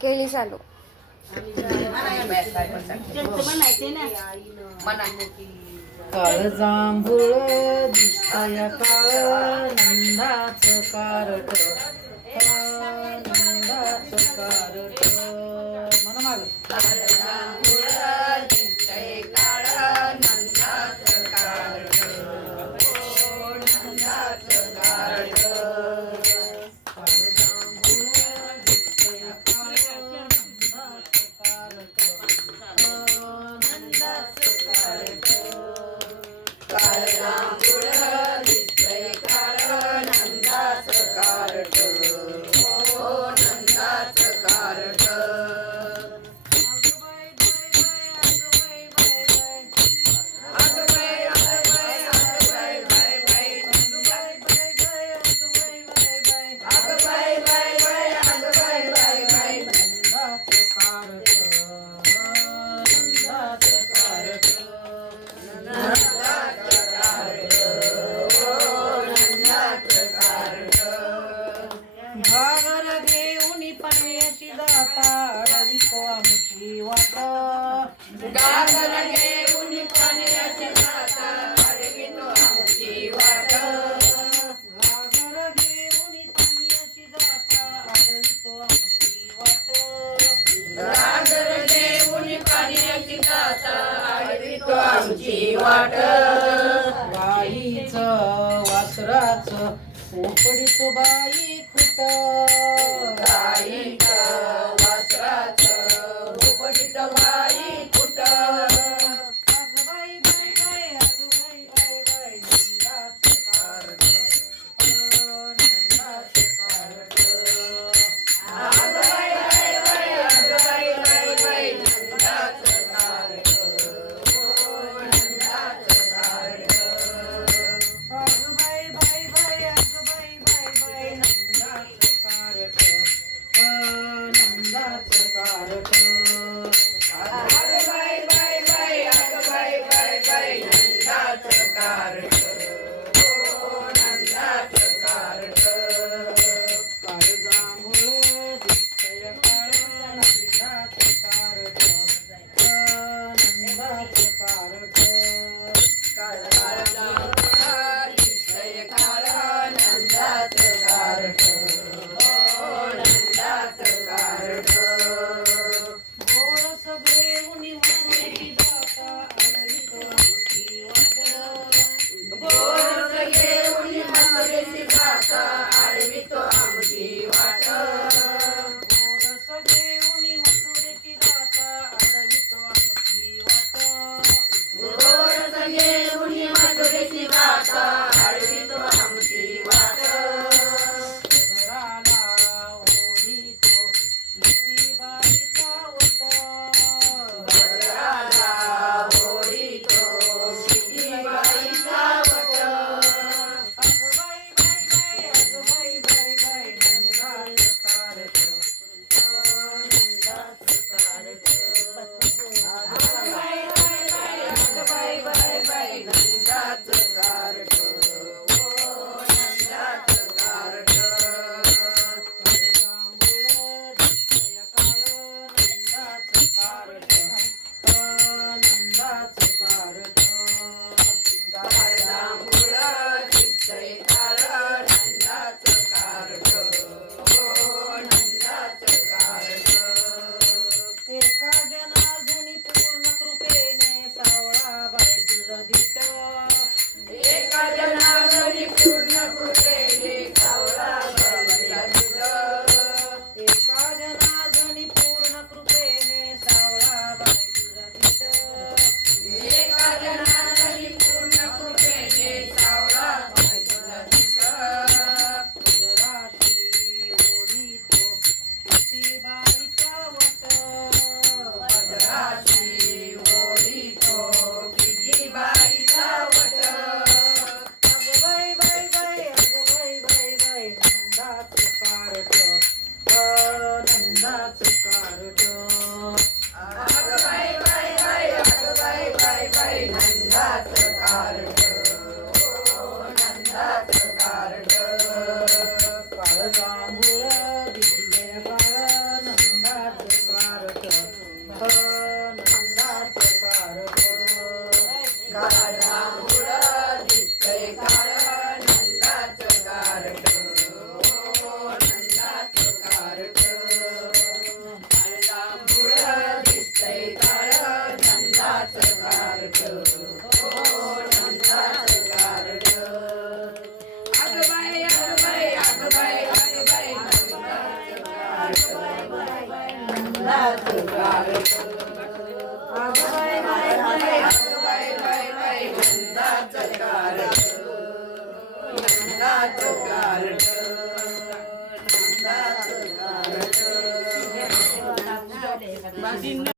केली चालू. काळ जांभूळ दिसतया काळ नंदाचं कारट नंदाचं कारट म्हणा माग घागर घेऊन पाण्याची दाता अडवितो आमची वाट घागर घेऊन पाण्याची दाता अडवितो आमची वाट घागर घेऊन पाण्याची दाता अडवितो आमची वाट घागर घेऊन पाण्याची दाता अडवितो आमची वाट गाईचं वासराचं उपडितो बाई खुट गाईचं वासराचं उपडितो बाई खुट अग बाई बाई बाई अग बाई बाई बाई नंदाचं कारट नंदाचं कारट अग बाई बाई बाई अग बाई बाई बाई नंदाचं कारट नंदाचं कारट अग बाई बाई बाई अग बाई बाई बाई नंदाचं कारट नंदाचं कारट अग बाई बाई बाई अग बाई बाई बाई नंदाचं कारट नंदाचं कारट काळ जांभूळ दिसतय काळ नंदाचं कारट नंदाचं कारट काळ जांभूळ दिसतय काळ नंदाचं कारट नंदाचं कारट गोरस घेऊन वाटेची दाता अडवितो आमची वाट गोरस घेऊन वाटेची दाता अडवितो आमची वाट गोरस घेऊन वाटेची दाता अडवितो आमची वाट गोरस घेऊन वाटेची दाता अडवितो आमची वाट घराला ओढीतो किती बाईचा वट घराला ओढीतो किती बाईचा वट अग बाई बाई बाई अग बाई बाई बाई नंदाचं कारट नंदाचं कारट अग बाई बाई बाई अग बाई बाई बाई नंदाचं कारट नंदाचं कारट जांभूळ दिसतय काळ नंदाचं कारट नंदाचं कारट काळ जांभूळ दिसतय काळ नंदाचं कारट नंदाचं कारट एका जनार्दनी पूर्ण कृपेने सावळा बाई तुझा धीट एका जनार्दनी पूर्ण कृपेने सावळा बाई तुझा धीट एका जनार्दनी पूर्ण कृपेने सावळा बाई तुझा धीट एका जनार्दनी पूर्ण कृपेने सावळा बाई तुझा धीट पदराशी ओढीतो किती बाईचा वट पदराशी ओढीतो किती बाईचा वट अग बाई बाई बाई अग बाई बाई बाई नंदाचं कारट नंदाचं कारट अग बाई बाई बाई अग बाई बाई बाई नंदाचं कारट नंदाचं कारट काळ जांभूळ दिसतय काळ नंदा नंदाचं